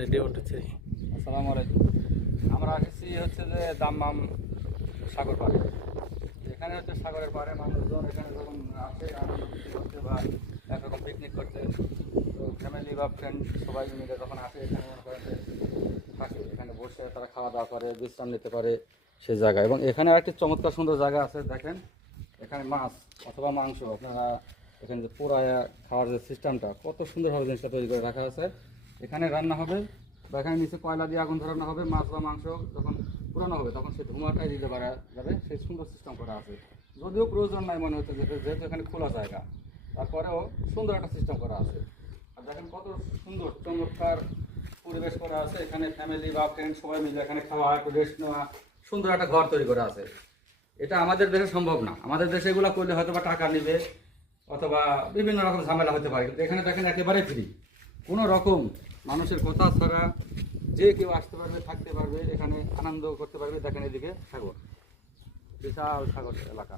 Radio উঠেছে। আসসালামু আলাইকুম। আমরা আসছি হচ্ছে যে দাম্মাম সাগর পাড়ে। এখানে হচ্ছে সাগরের পাড়ে মানুষজন এখানে যখন আসে আনন্দ ফুর্তি করতে বা একরকম পিকনিক করতে, তো ফ্যামিলি বা ফ্রেন্ড সবাই মিলে যখন আসে এখানে মনে করেন যে থাকে, এখানে বসে তারা খাওয়া দাওয়া করে, বিশ্রাম নিতে পারে সেই জায়গায়। এবং এখানে আরেকটি চমৎকার সুন্দর জায়গা আছে, দেখেন এখানে মাছ অথবা মাংস আপনারা এখানে যে পোড়ায়া খাওয়ার যে সিস্টেমটা কত সুন্দরভাবে জিনিসটা তৈরি করে রাখা আছে। এখানে রান্না হবে বা এখানে নিচে কয়লা দিয়ে আগুন ধরানো হবে, মাছ বা মাংস যখন পুরানো হবে তখন সেই ধোঁয়াটাই দিতে পারা যাবে, সেই সুন্দর সিস্টেম করা আছে। যদিও প্রয়োজন নাই মনে হচ্ছে, যেহেতু এখানে খোলা জায়গা, তারপরেও সুন্দর একটা সিস্টেম করা আছে। আর দেখেন কত সুন্দর চমৎকার পরিবেশ করা আছে। এখানে ফ্যামিলি বা ফ্রেন্ড সবাই মিলে এখানে খাওয়া, একটু রেস্ট নেওয়া, সুন্দর একটা ঘর তৈরি করা আছে। এটা আমাদের দেশে সম্ভব না। আমাদের দেশে এগুলো করলে হয়তো বা টাকা নেবে অথবা বিভিন্ন রকম ঝামেলা হতে পারে, কিন্তু এখানে দেখেন একেবারে ফ্রি, কোনো রকম মানুষের কথা ছাড়া যে কেউ আসতে পারবে, থাকতে পারবে, এখানে আনন্দ করতে পারবে। দেখেন এদিকে সাগর, বিশাল সাগর এলাকা।